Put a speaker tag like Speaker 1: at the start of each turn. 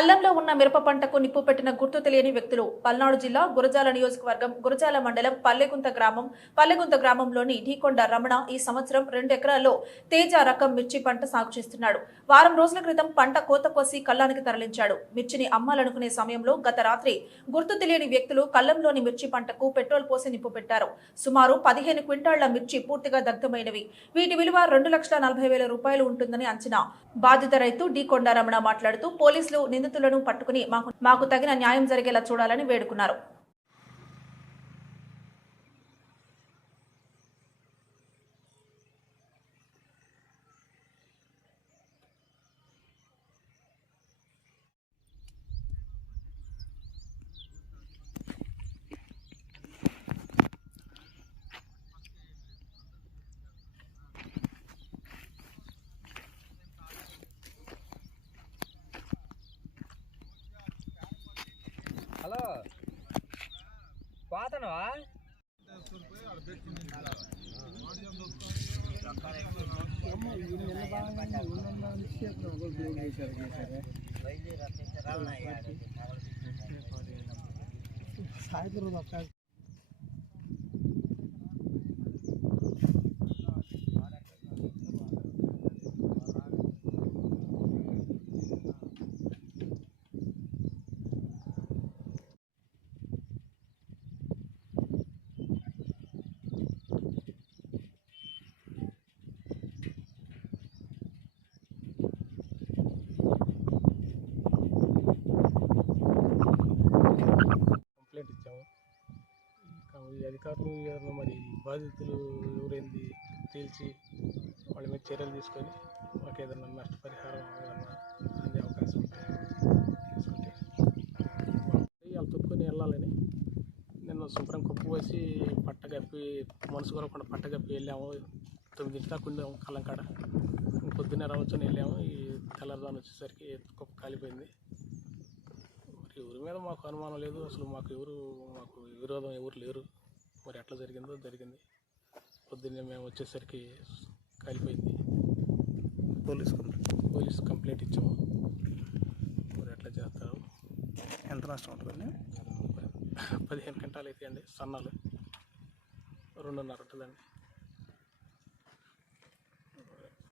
Speaker 1: కల్లంలో ఉన్న మిరప పంటకు నిప్పు పెట్టిన గుర్తు తెలియని వ్యక్తులు పల్నాడు జిల్లా గురజాల నియోజకవర్గం గురజాల మండలం పల్లెగుంత గ్రామం పల్లెగుంత గ్రామంలోని ఢీకొండ రమణ ఈ సంవత్సరం రెండు ఎకరాల్లో తేజ రకం మిర్చి పంట సాగు చేస్తున్నాడు. వారం రోజుల క్రితం పంట కోత కోసి కల్లానికి తరలించాడు. మిర్చిని అమ్మాలనుకునే సమయంలో గత రాత్రి గుర్తు తెలియని వ్యక్తులు కల్లంలోని మిర్చి పంటకు పెట్రోల్ పోసి నిప్పు పెట్టారు. సుమారు పదిహేను క్వింటాళ్ళ మిర్చి పూర్తిగా దగ్ధమైనవి. వీటి విలువ రెండు లక్షల నలభై వేల రూపాయలు ఉంటుందని అంచనా. బాధిత రైతు డి కొండారమణ మాట్లాడుతూ పోలీసులు నిందితులను పట్టుకుని మాకు మాకు తగిన న్యాయం జరిగేలా చూడాలని వేడుకున్నారు
Speaker 2: పోతానవా
Speaker 3: సాయంత్రం ఇచ్చాము ఇంకా ఈ అధికారులు ఎవరు మరి బాధితులు ఎవరైంది తేల్చి వాళ్ళ మీద చర్యలు తీసుకొని మాకు ఏదైనా నష్టపరిహారం ఏదన్నా అందే అవకాశం ఉంటే తీసుకుంటే వాళ్ళు తొక్కుని వెళ్ళాలని నిన్న శుభ్రం కప్పు వేసి పట్ట కప్పి మనసు కొనకుండా పట్ట కప్పి వెళ్ళాము. తొమ్మిది దాకా ఉండాము కళ్ళంకాడ పొద్దున్నే రావచ్చని వెళ్ళాము. ఈ తెల్లవారుజామున వచ్చేసరికి కుప్ప కాలిపోయింది. ఎవరి మీద మాకు అనుమానం లేదు. అసలు మాకు ఎవరు మాకు విరోధం ఎవరు లేరు. మరి ఎట్లా జరిగిందో జరిగింది. పొద్దున్నే మేము వచ్చేసరికి కాలిపోయింది.
Speaker 4: Police complaint.
Speaker 3: పోలీస్ కంప్లైంట్ ఇచ్చాము. మరి ఎట్లా చేస్తారు?
Speaker 4: ఎంత నష్టం ఉంటుందండి
Speaker 3: పదిహేను గంటలు అయితే అండి సన్నాలు. రెండున్నర ఉంటుందండి.